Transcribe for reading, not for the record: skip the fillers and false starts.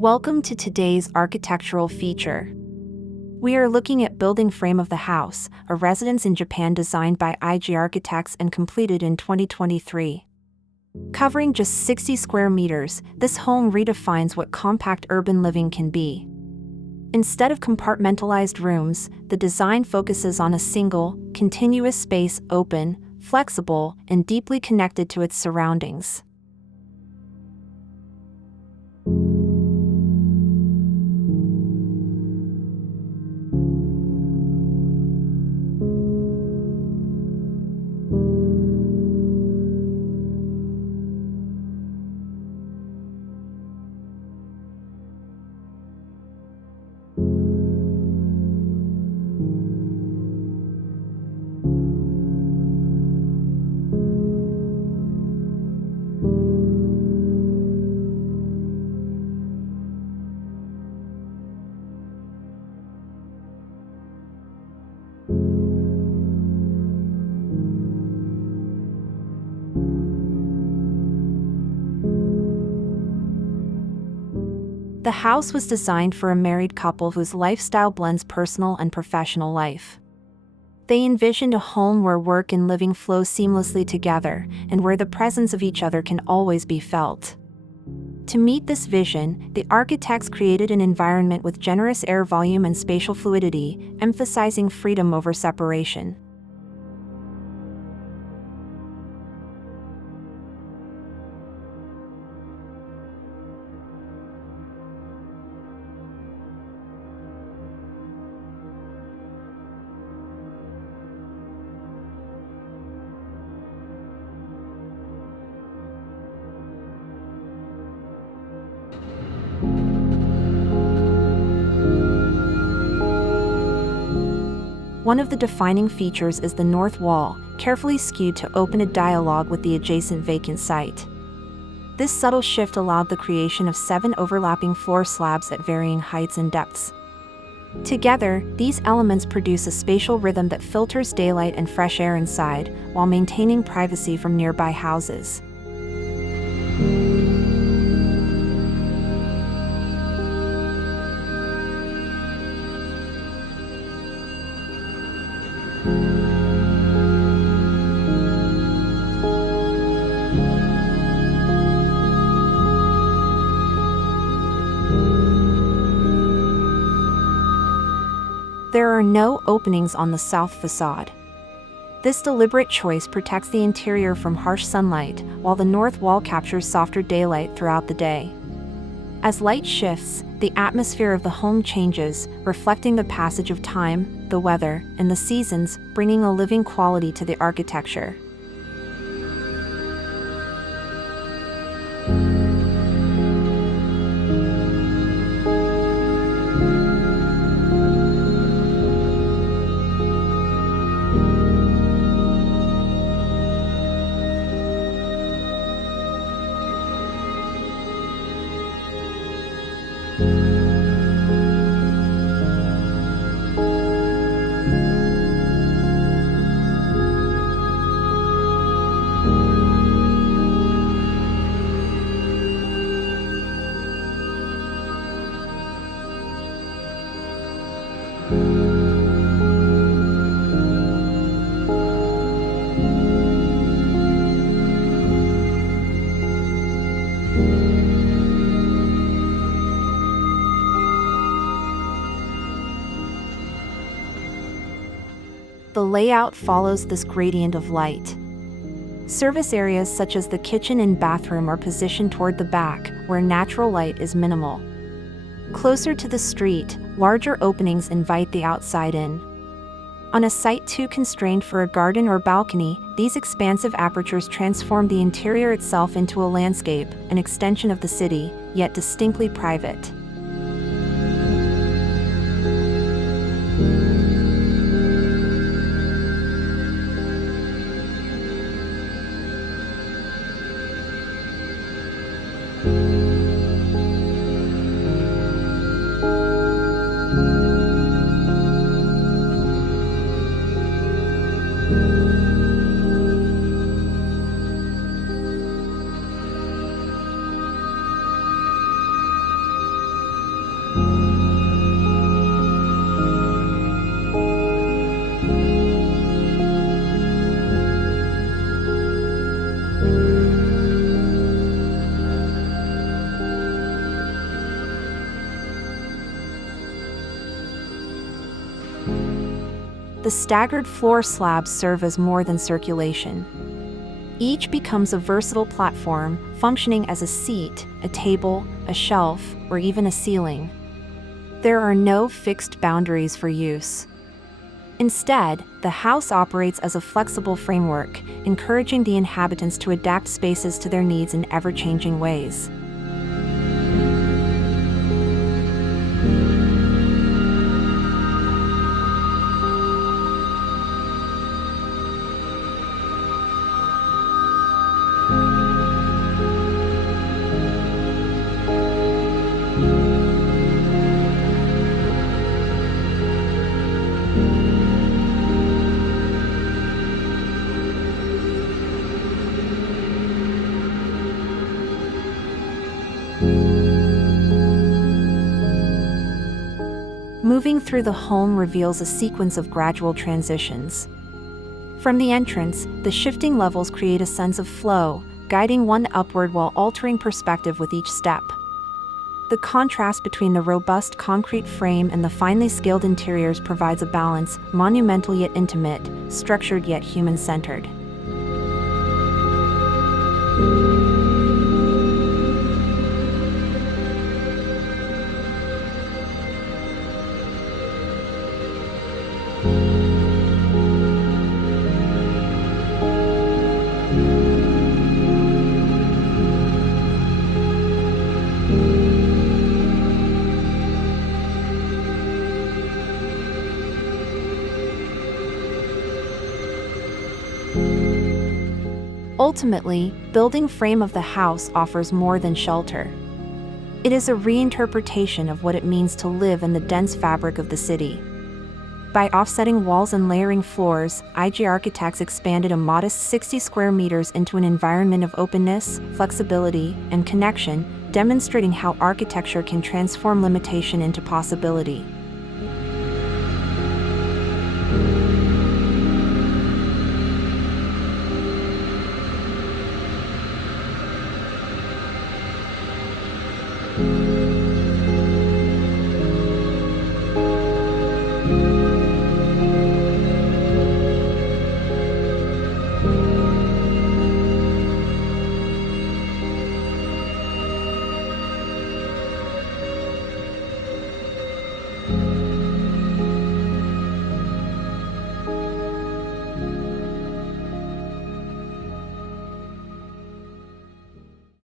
Welcome to today's architectural feature. We are looking at building frame of the house, a residence in Japan designed by IGArchitects and completed in 2023. Covering just 60 square meters, this home redefines what compact urban living can be. Instead of compartmentalized rooms, the design focuses on a single, continuous space, open, flexible, and deeply connected to its surroundings. The house was designed for a married couple whose lifestyle blends personal and professional life. They envisioned a home where work and living flow seamlessly together, and where the presence of each other can always be felt. To meet this vision, the architects created an environment with generous air volume and spatial fluidity, emphasizing freedom over separation. One of the defining features is the north wall, carefully skewed to open a dialogue with the adjacent vacant site. This subtle shift allowed the creation of 7 overlapping floor slabs at varying heights and depths. Together, these elements produce a spatial rhythm that filters daylight and fresh air inside, while maintaining privacy from nearby houses. There are no openings on the south facade. This deliberate choice protects the interior from harsh sunlight, while the north wall captures softer daylight throughout the day. As light shifts, the atmosphere of the home changes, reflecting the passage of time, the weather, and the seasons, bringing a living quality to the architecture. The layout follows this gradient of light. Service areas such as the kitchen and bathroom are positioned toward the back, where natural light is minimal. Closer to the street, larger openings invite the outside in. On a site too constrained for a garden or balcony, these expansive apertures transform the interior itself into a landscape, an extension of the city, yet distinctly private. The staggered floor slabs serve as more than circulation. Each becomes a versatile platform, functioning as a seat, a table, a shelf, or even a ceiling. There are no fixed boundaries for use. Instead, the house operates as a flexible framework, encouraging the inhabitants to adapt spaces to their needs in ever-changing ways. Moving through the home reveals a sequence of gradual transitions. From the entrance, the shifting levels create a sense of flow, guiding one upward while altering perspective with each step. The contrast between the robust concrete frame and the finely scaled interiors provides a balance, monumental yet intimate, structured yet human-centered. Ultimately, building frame of the house offers more than shelter. It is a reinterpretation of what it means to live in the dense fabric of the city. By offsetting walls and layering floors, IGArchitects expanded a modest 60 square meters into an environment of openness, flexibility, and connection, demonstrating how architecture can transform limitation into possibility.